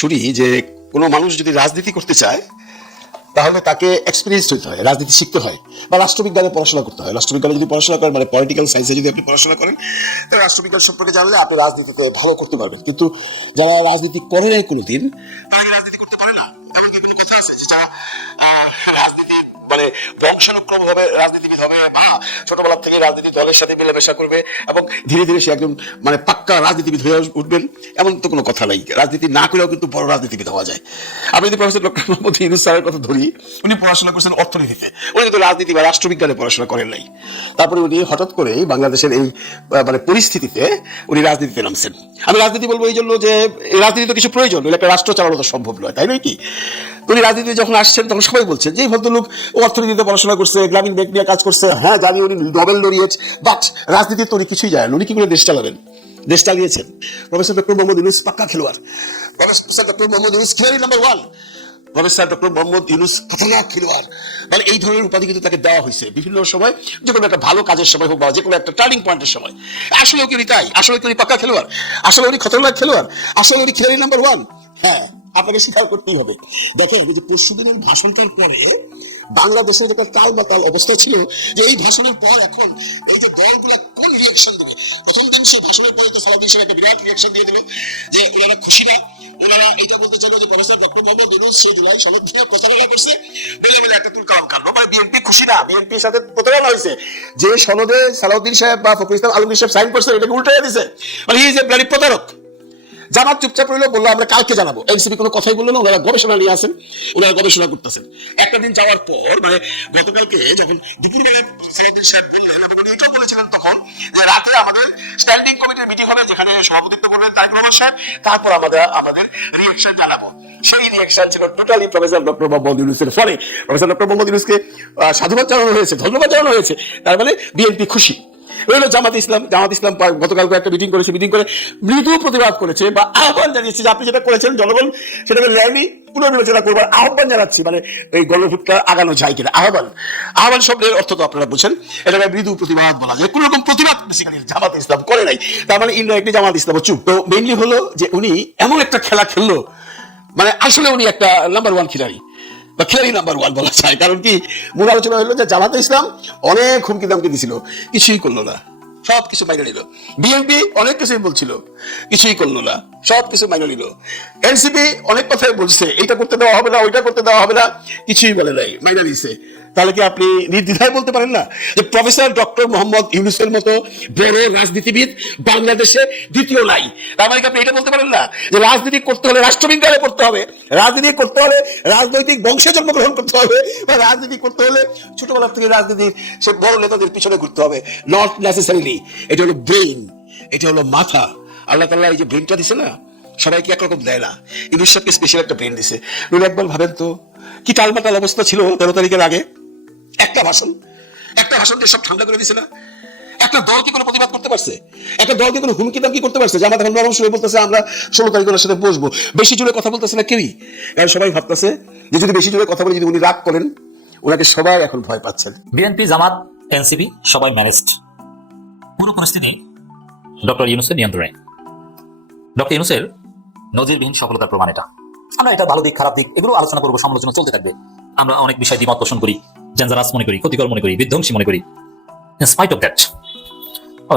শুনি যে কোনো মানুষ যদি রাজনীতি করতে চায় তাহলে তাকে এক্সপিরিয়েন্স হতে হয় রাজনীতি শিখতে হয় বা রাষ্ট্রবিজ্ঞানে পড়াশোনা করতে হয়। রাষ্ট্রবিজ্ঞানে যদি পড়াশোনা করেন মানে পলিটিক্যাল সায়েন্সে যদি আপনি পড়াশোনা করেন তাহলে রাষ্ট্রবিজ্ঞান সম্পর্কে জানলে আপনি রাজনীতিতে ভালো করতে পারবেন। কিন্তু যারা রাজনীতি করে নাই কোনোদিন তারা রাজনীতি করতে পারে না? এমন কোনো কথা আছে যে যারা আহ, রাজনীতি মানে বংশানুক্রম ভাবে রাজনীতিবিদ হবে বা ছোটবেলা থেকে রাজনীতি দলের সাথে মেলামেশা করবে এবং ধীরে ধীরে সে একজন মানে পাক্কা রাজনীতিবিদ হয়ে উঠবেন এমন তো কোনো কথা নাই। রাজনীতি না করেও কিন্তু বড় রাজনীতিবিদ হওয়া যায়। আমি যদি প্রফেসর ডক্টর মোহাম্মদ ইউনুস স্যারের কথা ধরি, উনি পড়াশোনা করছেন অর্থনীতিতে। উনি কিন্তু রাজনীতি বা রাষ্ট্রবিজ্ঞানে পড়াশোনা করেন নাই। তারপরে উনি হঠাৎ করে বাংলাদেশের এই মানে পরিস্থিতিতে উনি রাজনীতিতে নামছেন। আমি রাজনীতি বলব এই জন্য যে রাজনীতি তো কিছু প্রয়োজন একটা রাষ্ট্র চালানো তো সম্ভব নয়, তাই নয় কি? উনি রাজনীতি যখন আসছেন, তখন সবাই বলছেন যে ভদ্রলোক অর্থনীতিতে পড়াশোনা করছে, গ্রামীণ ব্যাংক নিয়ে কাজ করছে। হ্যাঁ জানি উনি নোবেল লরিয়েট বাট রাজনীতি তো উনি কিছুই জানেন উনি কি করে দেশ চালাবেন? দেশ চালিয়েছেন। প্রফেসর ডক্টর মোহাম্মদ ইউনুস, পাক্কা খেলোয়াড়। Professor doctor Mohammad Yunus খেলাড়ি number one professor doctor Mohammad Yunus, খতরনাক খেলোয়াড়। মানে এই ধরনের উপাধি কিন্তু তাকে দেওয়া হয়েছে বিভিন্ন সময়, যে কোনো একটা ভালো কাজের সময় হোক বা যে কোনো একটা টার্নিং পয়েন্টের সময়। আসলে কি উনি তাই? আসলে কি উনি পাক্কা খেলোয়াড়? আসলে উনি খতরনাক খেলোয়াড়? আসলে উনি খেলাড়ি নাম্বার ওয়ান হ্যাঁ। আপনাকে স্বীকার করতেই হবে। দেখেন যে পরশুদিনের ভাষণটার পরে বাংলাদেশের একটা টাল বাতাল অবস্থা ছিল, যে এই ভাষণের পর এখন এই যে দলগুলো কোন রিয়াকশন দেবে? প্রথম দিন সে ভাষণের পরে তো সালাউদ্দিন সাহেব একটা বিরাট রিয়াকশন দিয়ে দিল, যে ওনারা খুশি না ওনারা এটা বলতে চাইলো যে প্রফেসর ডক্টর মোহাম্মদ ইউনুস সেই জুলাই সনদ নিয়ে প্রতারণা করছে। বলে বলে একটা তুল কালাম খান মানে বিএনপি খুশি না বিএনপির সাথে প্রতারণা হয়েছে। যে সনদে সালাউদ্দিন সাহেব বা ফখরুল ইসলাম আলমগীর সাহেব সাইন করছে এটাকে উল্টে দিছে। মানে ইজ এ প্রতারক। জামাত চুপচাপ রইল, বলল, আমরা কালকে জানাব। এনসিপি কোনো কথাই বলল না, ওনারা গবেষণা নিয়ে আসেন, ওনারা গবেষণা করতেছেন। একটা দিন যাওয়ার পর মানে গতকালকে যখন দুপুর বলেছিলেন তখন, যে রাতে আমাদের স্ট্যান্ডিং কমিটির মিটিং হবে, যেখানে সভাপতিত্ব করবেন তারপর আমাদের রিয়েকশন জানাব। সেই রিয়েকশন ছিল টোটালি প্রফেসর ডক্টর মোহাম্মদ ইউনুসের। প্রফেসর ডক্টর মোহাম্মদ ইউনুসকে সাধুবাদ জানানো হয়েছে, ধন্যবাদ জানানো হয়েছে। তার মানে বিএনপি খুশি। রইল জামাত ইসলাম জামাত ইসলাম গতকালকে একটা মিটিং করেছে মিটিং করে মৃদু প্রতিবাদ করেছে বা আহ্বান জানিয়েছে যে আপনি যেটা করেছেন, জনগণ সেটাকে ন্যায়নি পুনর্বিবেচনা করবার আহ্বান জানাচ্ছি। মানে এই গণভোটটা আগানো যায় কিনা? আহ্বান। আহ্বান শব্দের অর্থ তো আপনারা বুঝেন। এটাকে মৃদু প্রতিবাদ বলা যায়। কোন রকম প্রতিবাদ বেসিক্যালি জামাত ইসলাম করে নাই। তার মানে ইনডাইরেক্টলি জামাত ইসলাম চুপ। তো মেইনলি হলো যে উনি এমন একটা খেলা খেললো। মানে আসলে উনি একটা নাম্বার ওয়ান খেলাড়ি। বা খেলাড়ি নাম্বার ওয়ান বলা যায়। কারণ কি, মূল আলোচনা হলো যে জামাতে ইসলাম অনেক হুমকি দামকে দিছিল। কিছুই করল না। সব কিছু মাইনে নিল। বিএনপি অনেক কিছুই বলছিল। কিছুই করল না। সব কিছু মাইনে নিল। এনসিপি অনেক কথাই বলছে। এটা করতে দেওয়া হবে না, ওইটা করতে দেওয়া হবে না। কিছুই বলে নাই। মাইনে দিছে তাহলে কি আপনি নির্দ্বিধায় বলতে পারেন না? যে প্রফেসর ডক্টর মোহাম্মদ ইউনুসের মতো বড় রাজনীতিবিদ বাংলাদেশে দ্বিতীয় নাই। তার মানে কি আপনি এটা বলতে পারেন না? যে রাজনীতি করতে হলে রাষ্ট্রবিজ্ঞানে পড়তে হবে। রাজনীতি করতে হলে রাজনৈতিক বংশে জন্মগ্রহণ করতে হবে। বা রাজনীতি করতে হলে ছোটবেলা থেকে রাজনীতির সে বড় নেতাদের পিছনে ঘুরতে হবে। নট নেসেসারিলি এটা হলো ব্রেন এটা হলো মাথা। আল্লাহ তাল্লাহ এই যে ব্রেনটা দিছে না, সবাইকে একরকম দেয় না। ইউনুস সাহেবকে স্পেশাল একটা ব্রেন দিছে। একবার ভাবেন তো, কি টালমাটাল অবস্থা ছিল, তেরো তারিখের আগে? একটা ভাষণ একটা ভাষণ দিয়ে সব ঠান্ডা করে দিছে না? একটা দল কি কোনো প্রতিবাদ করতে পারছে? একটা দল কি কোনো হুমকি দামকি করতে পারছে যে আমাদের এখন নরম সুরে বলতেছে, আমরা ষোলো তারিখ সাথে বসবো বেশি জোরে কথা বলতেছে না কেউই। কারণ সবাই ভাবতেছে যে যদি বেশি জোরে কথা বলে যদি উনি রাগ করেন, ওনাকে সবাই এখন ভয় পাচ্ছেন। বিএনপি, জামাত, এনসিপি, সবাই ম্যানেজড। পুরো পরিস্থিতি ডক্টর ইউনুসের নিয়ন্ত্রণে। ডক্টর ইউনুসের নজিরবিহীন সফলতার প্রমাণ এটা। আমরা এটা ভালো দিক, খারাপ দিক, এগুলো আলোচনা করব, সমালোচনা চলতে থাকবে। আমরা অনেক বিষয় দ্বিমত পোষণ করি। ডেঞ্জারাস মনে করি, ক্ষতিকর মনে করি, বিধ্বংসী মনে করি। স্পাইট অফ দ্যাট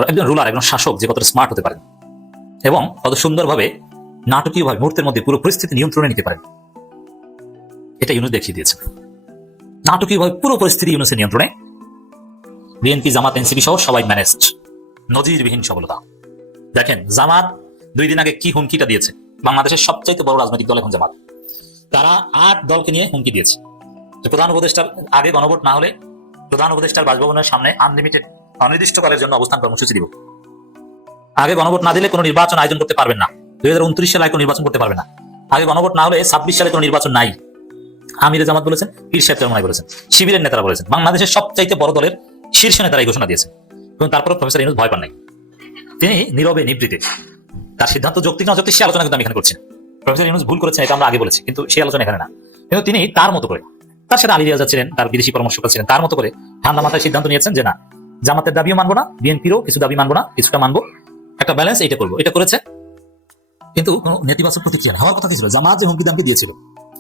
একজন রুলার একজন শাসক যে কতটা স্মার্ট হতে পারেন এবং কত সুন্দরভাবে নাটকীয়ভাবে মুহূর্তের মধ্যে পুরো পরিস্থিতি নিয়ন্ত্রণে নিতে পারেন। এটা ইউনুস দেখিয়ে দিয়েছে। নাটকীয়ভাবে পুরো পরিস্থিতি ইউনুসের নিয়ন্ত্রণে। বিএনপি, জামাত, এনসিপি সহ সবাই ম্যানেজড নজিরবিহীন সফলতা। দেখেন, জামাত দুই দিন আগে কি হুমকিটা দিয়েছে? বাংলাদেশের সবচাইতে বড় রাজনৈতিক দল এখন জামাত। তারা আট দলকে নিয়ে হুমকি দিয়েছে। প্রধান উপদেষ্টার আগে গণভোট না হলে প্রধান উপদেষ্টার বাসভবনের সামনে আনলিমিটেড অনির্দিষ্টকালের জন্য অবস্থান কর্মসূচি দিব। আগে গণভোট না দিলে কোনো নির্বাচন আয়োজন করতে পারবেন না। দুই হাজার উনত্রিশ সালে কোনো নির্বাচন করতে পারবে না। আগে গণভোট না হলে ছাব্বিশ সালে কোনো নির্বাচন নাই। আমিরে জামাত বলেছেন, পীর সাহেব চরমাই বলেছেন, শিবিরের নেতারা বলেছেন, বাংলাদেশের সবচাইতে বড় দলের শীর্ষ নেতারা এই ঘোষণা দিয়েছেন। এবং তারপরে প্রফেসর ইনুস ভয় পান নাই। তিনি নীরবে নিবৃতে। তার সিদ্ধান্ত যৌক্তিক না অযৌক্তিক সে আলোচনা কিন্তু আমি এখানে করছি প্রফেসর ইনুস ভুল করেছেন, এটা আমরা আগে বলেছি, কিন্তু সেই আলোচনা এখানে না। কিন্তু তিনি তার মতো করে তার সাথে আলী রিয়াজা ছিলেন, তার বিদেশি পরামর্শকাল ছিলেন। তার মতো করে ঠান্ডা মাথায় সিদ্ধান্ত নিয়েছেন যে না, জামাতের দাবিও মানবো না, বিএনপিরও কিছু দাবি মানবো না, কিছুটা মানবো। একটা ব্যালেন্স এটা করব, এটা করেছে। কিন্তু কোনো নেতিবাচক প্রতিক্রিয়া হওয়ার কথা ছিল? জামাত যে হুমকি দামকে দিয়েছিল,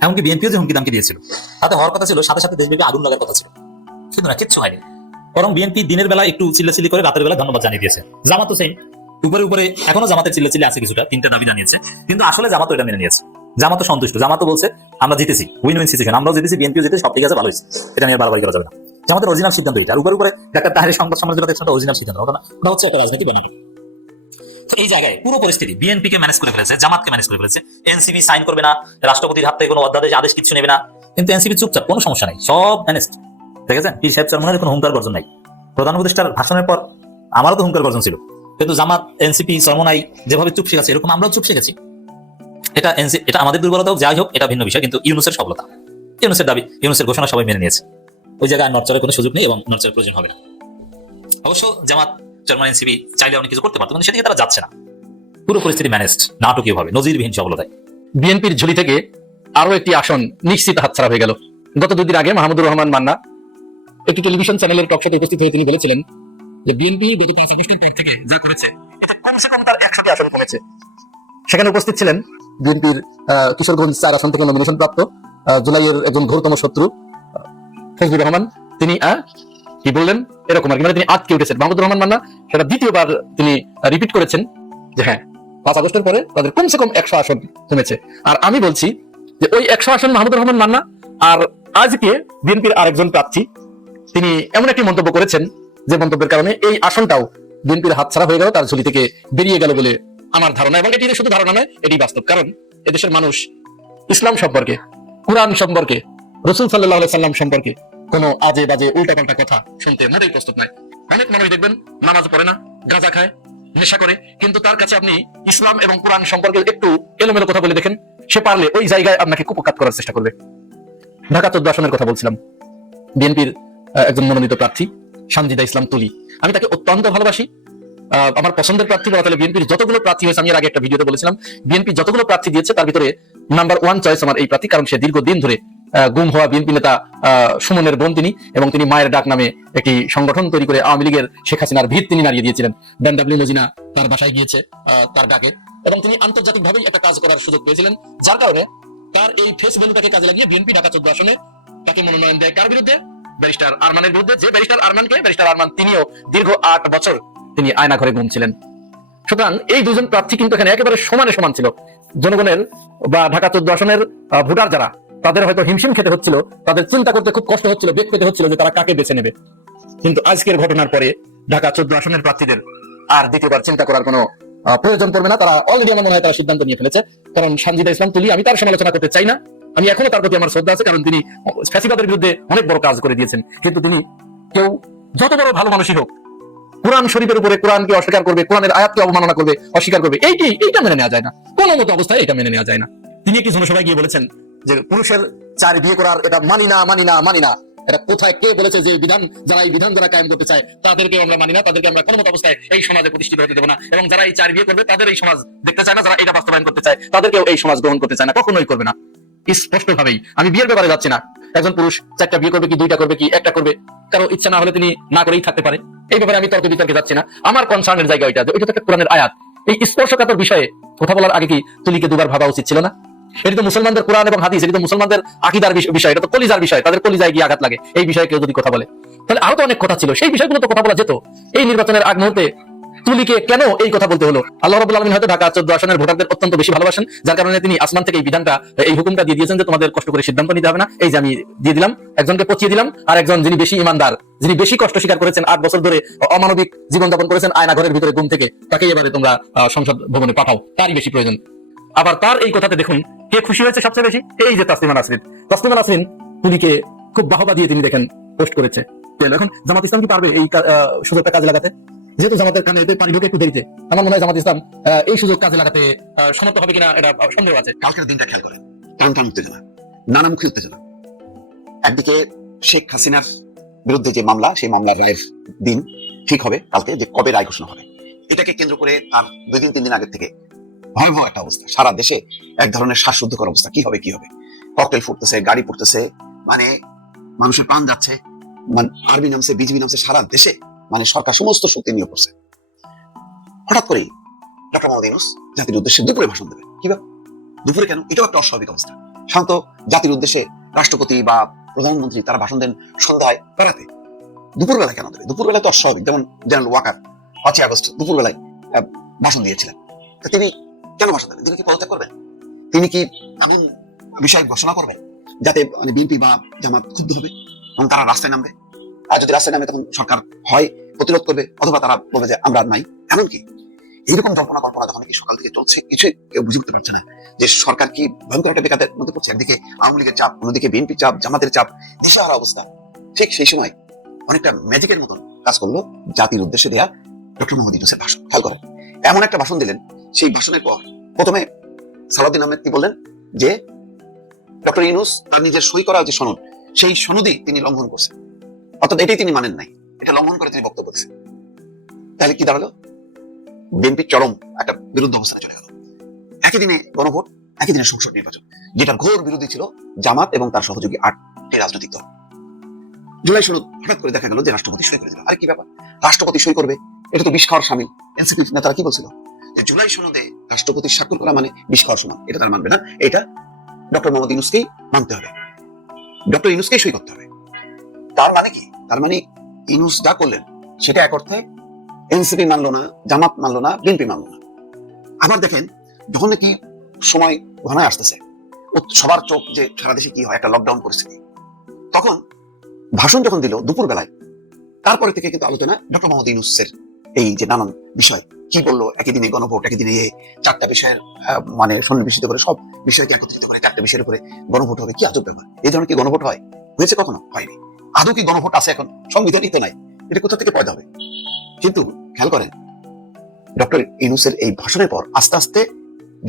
এমনকি বিএনপিও যে হুমকি দামকে দিয়েছিল, তাতে হওয়ার কথা ছিল, সাথে সাথে দেশব্যাপী আগুন লাগার কথা ছিল। কিন্তু না, কিচ্ছু হয়নি। বরং বিএনপি দিনের বেলা একটু চিল্লাচিল্লি করে, রাতের বেলা ধন্যবাদ জানিয়ে দিয়েছে। জামাত তো সেম উপরে উপরে এখনও জামাতের চিল্লাচিল্লি আছে কিছুটা, তিনটা দাবি জানিয়েছে। কিন্তু আসলে জামাত এটা মেনে নিয়েছে। জামাত সন্তুষ্ট। জামাত বলছে আমরা জিতেছি উইন উইন সিচুয়েশন আমরাও জিতেছি বিএনপিও জিতে সব ঠিক আছে, ভালো হয়েছে। এটা নিয়ে আর বারবারই করা যাবে না। জামাতের অরিজিনাল সিদ্ধান্ত এটা। আর উপরে উপরে ডাক্তার তাহারি সংবাদ সমাজের দেখছেন অরিজিনাল সিদ্ধান্ত ওটা না? ওটা হচ্ছে একটা রাজনীতি বানানো। এই জায়গায় পুরো পরিস্থিতি বিএনপি কে ম্যানেজ করে ফেলেছে, জামাতকে ম্যানেজ করে ফেলেছে। এনসিবি সাইন করবে না, রাষ্ট্রপতির হাত থেকে কোনো অধ্যাদেশ, আদেশ কিছু নেবে না। কিন্তু এনসিবি চুপচাপ, কোনো সমস্যা নাই, সব ম্যানেজ দেখেছেন পীর সাহেব চরমনের কোনো হুঙ্কার গর্জন নাই। প্রধান উপদেষ্টার ভাষণের পর আমারও তো হুঙ্কার গর্জন ছিল। কিন্তু জামাত এনসিপি চরমনাই যেভাবে চুপ শিখেছে এরকম আমরাও চুপ শিখেছি এটা NC এটা আমাদের দুর্বলতা হোক, যাই হোক, এটা ভিন্ন বিষয়, কিন্তু ইউনুসের সফলতা। ইউনুসের দাবি, ইউনুসের ঘোষণা সবাই মেনে নিয়েছে। ওই জায়গায় নড়চড়ের কোনো সুযোগ নেই এবং নড়চড়ের প্রয়োজন হবে না। অবশ্য জামাত জার্মান এনসিবি চাইলে অনেক কিছু করতে পারতো, কিন্তু সেদিকে তারা যাচ্ছে না। পুরো পরিস্থিতি ম্যানেজড নাটকীয় ভাবে, নজিরবিহীন সফলতায়। বিএনপির ঝুলি থেকে আরও একটি আসন নিশ্চিত হাতছাড়া হয়ে গেল। গত দুদিন আগে মাহমুদুর রহমান মান্না, একটি টেলিভিশন চ্যানেলের টকশোতে উপস্থিত হয়ে তিনি বলেছিলেন যে বিএনপি গত পাঁচ আগস্টের থেকে যা করেছে কমসে কম তার একশোটি আসন কমেছে। সেখানে উপস্থিত ছিলেন বিএনপির কিশোরগঞ্জ চার আসন থেকে নমিনেশন প্রাপ্ত জুলাইয়ের একজন ঘোরতম শত্রু ফজলুর রহমান। তিনি কি বললেন? এরকম আর কি মানে তিনি আটকে উঠেছেন। মাহমুদুর রহমান মান্না, সেটা দ্বিতীয়বার তিনি রিপিট করেছেন যে হ্যাঁ পাঁচ আগস্টের পরে তাদের কমসে কম একশো আসন কমেছে আর আমি বলছি যে ওই একশো আসন মাহমুদুর রহমান মান্না আর আজকে বিএনপির আরেকজন প্রার্থী, তিনি এমন একটি মন্তব্য করেছেন যে মন্তব্যের কারণে এই আসনটাও বিএনপির হাতছাড়া হয়ে গেল, তার ঝুলি থেকে বেরিয়ে গেল বলে আমার ধারণা এবং এটি শুধু ধারণা নয়, এটি বাস্তব। কারণ এদেশের মানুষ ইসলাম সম্পর্কে, কোরআন সম্পর্কে, রসুল সাল্লাহ সাল্লাম সম্পর্কে কোনো আজে বাজে উল্টাপাল্টা কথা শুনতে মোটেই প্রস্তুত নয়। অনেক মানুষ দেখবেন নামাজ পড়ে না, গাঁজা খায়, নেশা করে, কিন্তু তার কাছে আপনি ইসলাম এবং কোরআন সম্পর্কে একটু এলোমেলো কথা বলে দেখেন, সে পারলে ওই জায়গায় আপনাকে কুপকাত করার চেষ্টা করবে। ঢাকা চোদ্দ আসনের কথা বলছিলাম। বিএনপির একজন মনোনীত প্রার্থী, সানজিদা ইসলাম তুলি। আমি তাকে অত্যন্ত ভালোবাসি। আমার পছন্দের প্রার্থী বলা তাহলে বিএনপির যতগুলো প্রার্থী হয়েছে, আমি আগে একটা ভিডিওতে বলেছিলাম, বিএনপি যতগুলো প্রার্থী দিয়েছে, তার ভিতরে নাম্বার ওয়ান চয়েস আমার এই প্রার্থী, কারণ সে দীর্ঘদিন ধরে গুম হওয়া বিএনপি নেতা সুমনের বোন তিনি, এবং তিনি মায়ের ডাক নামে একটি সংগঠন তৈরি করে আওয়ামী লীগের শেখ হাসিনার ভিত তিনি নাড়িয়ে দিয়েছিলেন। বেন ডাব্লিউ মজিনা তার বাসায় গিয়েছে তার ডাকে, এবং তিনি আন্তর্জাতিকভাবেই একটা কাজ করার সুযোগ পেয়েছিলেন, যার কারণে তার এই ফেস ভ্যালুটাকে কাজে লাগিয়ে বিএনপি ঢাকা চোদ্দ আসনে তাকে মনোনয়ন দেয়। কার বিরুদ্ধে? ব্যারিস্টার আরমানের বিরুদ্ধে। যে ব্যারিস্টার আরমানকে, ব্যারিস্টার আরমান তিনিও দীর্ঘ আট বছর তিনি আয়না ঘরে ঘুমছিলেন। সুতরাং এই দুজন প্রার্থী কিন্তু এখানে একেবারে সমানে সমান ছিল। জনগণের বা ঢাকা চোদ্দ আসনের ভোটার যারা, তাদের হয়তো হিমশিম খেতে হচ্ছিল, তাদের চিন্তা করতে খুব কষ্ট হচ্ছিল, বেগ পেতে হচ্ছিল যে তারা কাকে বেছে নেবে। কিন্তু আজকের ঘটনার পরে ঢাকা চোদ্দ আসনের প্রার্থীদের আর দ্বিতীয়বার চিন্তা করার কোনো প্রয়োজন পড়বে না। তারা অলরেডি আমার মনে হয় তারা সিদ্ধান্ত নিয়ে ফেলেছে। কারণ সানজিদা ইসলাম তুলি, আমি তার সমালোচনা করতে চাই না। আমি এখনও তার প্রতি আমার শ্রদ্ধা আছে, কারণ তিনি ফ্যাসিবাদের বিরুদ্ধে অনেক বড় কাজ করে দিয়েছেন। কিন্তু তিনি কেউ যত বড় ভালো মানুষই হোক কোরআন শরীফের উপরে কোরআনকে অস্বীকার করবে, কোরআনের আয়াতকে অবমাননা করবে, অস্বীকার করবে, এইটি, এইটা মেনে নেওয়া যায় না। কোন মতো অবস্থায় এটা মেনে নেওয়া যায় না। তিনি কি জনসভায় গিয়ে বলেছেন যে, পুরুষের চার বিয়ে করার এটা মানি না মানি না মানি না। এটা কোথায়, কে বলেছে যে বিধান, যারা এই বিধান যারা কায়েম করতে চায়, তাদেরকে আমরা মানি না, তাদেরকে আমরা কোনো মতো অবস্থায় এই সমাজে প্রতিষ্ঠিত হতে দেবো না। এবং যারা এই চার বিয়ে করবে, তাদের এই সমাজ দেখতে চায় না, যারা এটা বাস্তবায়ন করতে চায়, তাদেরকেও এই সমাজ গ্রহণ করতে চায় না, কখনোই করবে না। স্পষ্ট ভাবেই আমি বিয়ের ব্যাপারে যাচ্ছি না। একজন পুরুষ চারটা বিয়ে করবে কি, দুইটা করবে কি, একটা করবে? কারও ইচ্ছা না হলে তিনি না করেই থাকতে পারে। এই ব্যাপারে আমি তর্ক বিতর্কে যাচ্ছি না। আমার কনসার্নের জায়গা ওইটা ওইটা থেকে কোরআনের আয়াত। এই স্পর্শকাতর বিষয়ে কথা বলার আগে কি তুলিকে দুবার ভাবা উচিত ছিল না? এটি তো মুসলমানদের কোরআন এবং হাদিস, এটি তো মুসলমানদের আকিদার বিষয়, এটা তো কলিজার বিষয়, তাদের কলিজায় গিয়ে আঘাত লাগে। এই বিষয়ে কেউ যদি কথা বলে। তাহলে আরও তো অনেক কথা ছিল। সেই বিষয়গুলো তো কথা বলা যেত। এই নির্বাচনের আগ মুহূর্তে তুলিকে কেন এই কথা বলতে হলো? আল্লাহ রাবুল আলমিন হয়তো ঢাকা চোদ্দ আসনের ভোটারদের অত্যন্ত বেশি ভালোবাসেন, যার কারণে তিনি আসমান থেকে এই বিধানটা, এই হুকুমটা দিয়ে দিয়েছেন যে তোমাদের কষ্ট করে সিদ্ধান্ত নিতে হবে না। এই যে আমি দিয়ে দিলাম, একজনকে পচিয়ে দিলাম, আর একজন যিনি বেশি ইমানদার, যিনি বেশি কষ্ট স্বীকার করেছেন, আট বছর ধরে অমানবিক জীবনযাপন করেছেন, আয়না ঘরের ভিতরে ঘুম থেকে তাকেই এবারে তোমরা সংসদ ভবনে পাঠাও। তারই বেশি প্রয়োজন। আবার তার এই কথাতে দেখুন, কে খুশি হয়েছে সবচেয়ে বেশি? এই যে তাসলিমা নাসরিন। তাসলিমা নাসরিন তুলিকে খুব বাহবা দিয়ে তিনি দেখেন, পোস্ট করেছে। এখন জামাত ইসলাম কি পারবে এই সুযোগটা কাজে লাগাতে? যেহেতু জামাতের কানে পানি ঢুকে একটু দেরিতে, আমার মনে হয় জামাত ইসলাম এই সুযোগ কাজে লাগাতে সমর্থ হবে কিনা এটা সন্দেহ আছে। কালকের দিনটা খেয়াল করেন, টান উত্তেজনা নানামুখী উত্তেজনা। একদিকে শেখ হাসিনার বিরুদ্ধে যে মামলা, সেই মামলার রায়ের দিন ঠিক হবে কালকে, যে কবে রায় ঘোষণা হবে, এটাকে কেন্দ্র করে তার দুই দিন, তিন দিন আগের থেকে ভয়াবহ একটা অবস্থা। সারা দেশে এক ধরনের শ্বাসরুদ্ধকর অবস্থা। কি হবে কি হবে? ককটেল ফুটতেছে, গাড়ি ফুটতেছে মানে মানুষের প্রাণ যাচ্ছে মানে আর্মি নামছে, বিজিবি নামছে, সারা দেশে মানে সরকার সমস্ত শক্তি নিয়োগ করছে। হঠাৎ করেই ডক্টর মোহাম্মদ জাতির উদ্দেশ্যে দুপুরে ভাষণ দেবে কি দুপুরে কেন? এটাও একটা অস্বাভাবিক অবস্থা। শান্ত জাতির উদ্দেশ্যে রাষ্ট্রপতি বা প্রধানমন্ত্রী তারা ভাষণ দেন সন্ধ্যায় বেড়াতে দুপুরবেলা কেন দেবে? দুপুরবেলা তো অস্বাভাবিক। যেমন জেনারেল ওয়াকার পাঁচই আগস্ট দুপুরবেলায় ভাষণ দিয়েছিলেন। তা তিনি কেন ভাষণ দেবেন? তিনি কি পদত্যাগ করবেন? তিনি কি এমন বিষয় ঘোষণা করবেন যাতে মানে বিএনপি বা জামাত ক্ষুব্ধ হবে? এবং তারা রাস্তায় নামবে? আর যদি রাস্তায় নামে তখন সরকার হয় প্রতিরোধ করবে অথবা তারা বলবে যে আমরা নাই। এমনকি এইরকম জল্পনা কল্পনা যখন কি সকাল থেকে চলছে, কিছুই কেউ বুঝে উঠতে পারছে না যে সরকার কি ভয়ঙ্কর একটা বেকাদের মধ্যে পড়ছে। একদিকে আওয়ামী লীগের চাপ, অন্যদিকে বিএনপি চাপ, জামাতের চাপ, দিশাহারা অবস্থা। ঠিক সেই সময় অনেকটা ম্যাজিকের মতন কাজ করল জাতির উদ্দেশ্যে দেয়া ডক্টর মোহাম্মদ ইউনুসের ভাষণ। খেয়াল করেন, এমন একটা ভাষণ দিলেন। সেই ভাষণের পর প্রথমে সালাউদ্দিন আহমেদ কি বললেন যে, ডক্টর ইউনুস তার নিজের সই করা যে সনদ, সেই সনদই তিনি লঙ্ঘন করছেন। অর্থাৎ এটাই তিনি মানেন নাই। এটা লঙ্ঘন করে তিনি বক্তব্য দিচ্ছেন তাহলে কি দাঁড়াল? বিএনপির চরম একটা বিরুদ্ধ অবস্থানে চলে গেল। একই দিনে গণভোট, একই দিনে সংসদ নির্বাচন, যেটার ঘোর বিরোধী ছিল জামাত এবং তার সহযোগী আটটি রাজনৈতিক দল। জুলাই সনদ হঠাৎ করে দেখা গেল যে রাষ্ট্রপতি সই করে দিল। আর কি ব্যাপার? রাষ্ট্রপতি সই করবে? এটা তো বিষ খাওয়ার সামিল। এনসিপি নেতারা কি বলছিল? যে জুলাই সনদে রাষ্ট্রপতি স্বাক্ষর করা মানে বিষ খাওয়ার সমান। এটা তারা মানবে না। এটা ডক্টর মোহাম্মদ ইউনুসকেই মানতে হবে। ডক্টর ইউনুসকেই সই করতে হবে। তার মানে কি? তার মানে ইউনুস যা করলেন, সেটা এক অর্থে এনসিপি মানলো না, জামাত মানলো না, বিএনপি মানলো না। আবার দেখেন, যখন নাকি সময় ঘনায় আসতেছে সবার চোখ যে সারা দেশে কি হয়, একটা লকডাউন পরিস্থিতি, তখন ভাষণ যখন দিল দুপুর বেলায় তারপরে থেকে কিন্তু আলোচনা ডক্টর মোহাম্মদ ইউনুসের এই যে নানান বিষয়, কি বলল, একই দিনে গণভোট, একই দিনে এ, চারটা বিষয়ের মানে সন্নিবেশিত করে সব বিষয়কে একত্রিত করে, চারটা বিষয়ের উপরে গণভোট হবে, কি আজব ব্যাপার। এই ধরনের কি গণভোট হয়? হয়েছে কখনো? হয়নি। আদৌ কি গণভোট আছে এখন? সংবিধানই তো নাই। এটা কোথা থেকে পয়দা হবে? কিন্তু খেয়াল করেন, ডক্টর ইউনুসের এই ভাষণের পর আস্তে আস্তে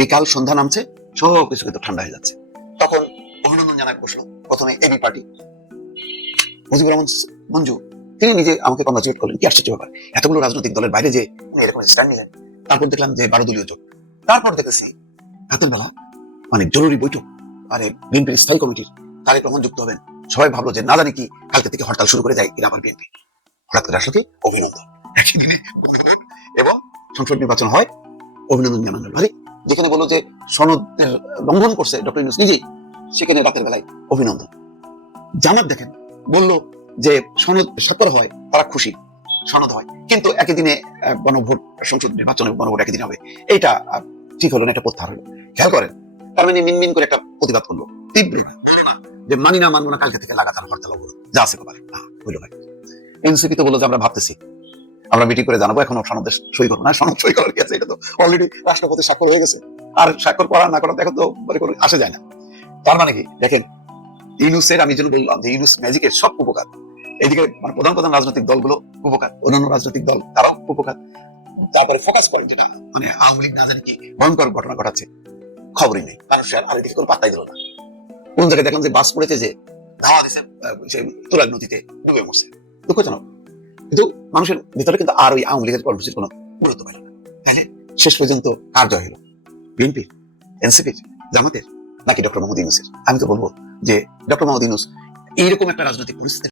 বিকাল সন্ধ্যা নামছে সব কিছু কিন্তু ঠান্ডা হয়ে যাচ্ছে। তখন অভিনন্দন জানায় বসল প্রথমে এবি পার্টি। মুজিবুর রহমান মঞ্জু, তিনি নিজে আমাকে কংগ্রাচুলেট করলেন। কি আশ্চর্য ব্যাপার। এতগুলো রাজনৈতিক দলের বাইরে যে উনি এরকম স্ট্যান্ড নিলেন, তারপর দেখলাম যে বারো দলীয় জোট। তারপর দেখেছি রাতের বেলা মানে জরুরি বৈঠক, আরে বিএনপির স্থায়ী কমিটির তারেক রহমান যুক্ত হবেন সবাই ভাবলো যে না জানি কি, কালকে থেকে হরতাল শুরু করে যায় আবার বিএনপি। হঠাৎ করে আসলো কি? অভিনন্দন। একই দিনে এবং সংসদ নির্বাচন হয়, অভিনন্দন জানানো ভারী যেখানে বলল যে সনদের লঙ্ঘন করছে ডক্টর ইউনুস নিজেই, সেখানে রাতের বেলায় অভিনন্দন। জামাত দেখেন, বলল যে সনদ স্বাক্ষর হয়, তারা খুশি, সনদ হয়। কিন্তু একই দিনে গণভোট, সংসদ নির্বাচন গণভোট একই দিন হবে। এইটা ঠিক হলো না একটা প্রত্যাহার হলো। খেয়াল করেন, তার মানে মিনমিন করে একটা প্রতিবাদ করল। তীব্র না। যে মানি না, মানবো না, কালকে থেকে লাগাতার হরতাল অবরোধ। যা আছে কবার না হইল ভাই। এনসিপি তো বলল যে আমরা ভাবতেছি, আমরা মিটিং করে জানাব, এখনও সনদে সই করব না, সনদ সই করার কি আছে? এটা তো অলরেডি রাষ্ট্রপতি স্বাক্ষর হয়ে গেছে। আর স্বাক্ষর করা না করা এখন তো মানে কোনো আসে যায় না। তার মানে কি? দেখেন, ইউনুসের আমি যেন বললাম যে ইউনুস ম্যাজিকের সব উপকার। এদিকে মানে প্রধান প্রধান রাজনৈতিক দলগুলো উপকার, অন্যান্য রাজনৈতিক দল তারাও উপকার। তারপরে ফোকাস করেন যেটা মানে আওয়ামী লীগ না জানি কি ভয়ঙ্কর ঘটনা ঘটাচ্ছে। খবরই নেই। মানুষ আর এদিকে কোনো পাত্তাই দিল না। কোন জায়গায় দেখলাম যে বাস পড়েছে যে ধাওয়া দিছে সেই নদীতে, ডুবে মরছে। দুঃখজনক। কিন্তু মানুষের ভিতরে কিন্তু আর ওই আওয়ামী লীগের কর্মসূচির কোনো গুরুত্ব পাইল না। তাহলে শেষ পর্যন্ত কার জয় হলো? বিএনপির এনসিপির জামাতের, নাকি ডক্টর মোহাম্মদ ইউনুসের? আমি তো বলব যে ডক্টর মোহাম্মদ ইউনুস এইরকম একটা রাজনৈতিক পরিস্থিতি